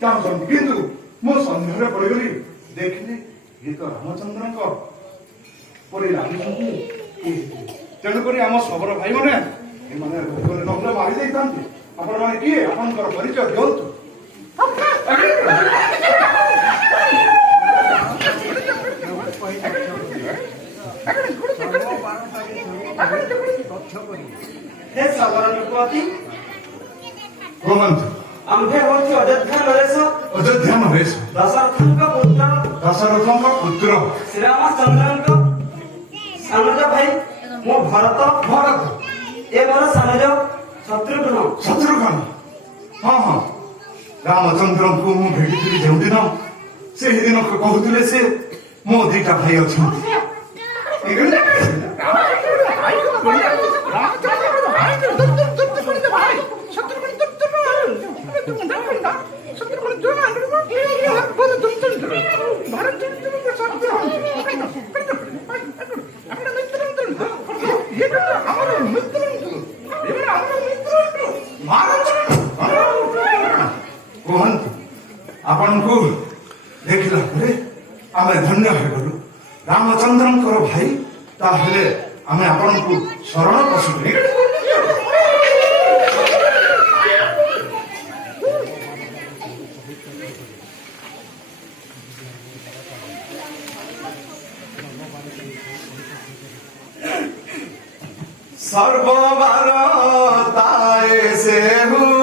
ଚାହୁଁଛନ୍ତି କିନ୍ତୁ ମୁଁ ସନ୍ଦେହରେ ପଡ଼ିଗଲି ଦେଖିଲି ଇଏ ତ ରାମଚନ୍ଦ୍ରଙ୍କ ପରି ଲାଗୁଛନ୍ତି ତେଣୁକରି ଆମ ଶବର ଭାଇମାନେ ଏମାନେ ନହେଲେ ମାରି ଦେଇଥାନ୍ତି ଆପଣମାନେ କିଏ ଆପଣଙ୍କର ପରିଚୟ ଦିଅନ୍ତୁ କୁହନ୍ତୁ आम्भे होची अयोध्या नरेश अयोध्या नरेश दशरथଙ୍କ ପୁତ୍ର श्रीरामचंद्रଙ୍କ सानुज भाई मो भरत ए मोर सानुज शत्रुघ्न ହଁ ହଁ ରାମଚନ୍ଦ୍ରଙ୍କୁ ମୁଁ ଭେଟିଥିଲି ଯେଉଁଦିନ ସେହିଦିନ କହୁଥିଲେ ସେ ମୋ ଦିଟା ଭାଇ ଅଛନ୍ତି କୁହନ୍ତୁ ଆପଣଙ୍କୁ ଦେଖିଲା ପରେ ଆମେ ଧନ୍ୟ ହୋଇଗଲୁ ରାମଚନ୍ଦ୍ରଙ୍କର ଭାଇ ତାହେଲେ ଆମେ ଆପଣଙ୍କୁ ଶରଣ ପଶୁ सर्वभारताय से हूँ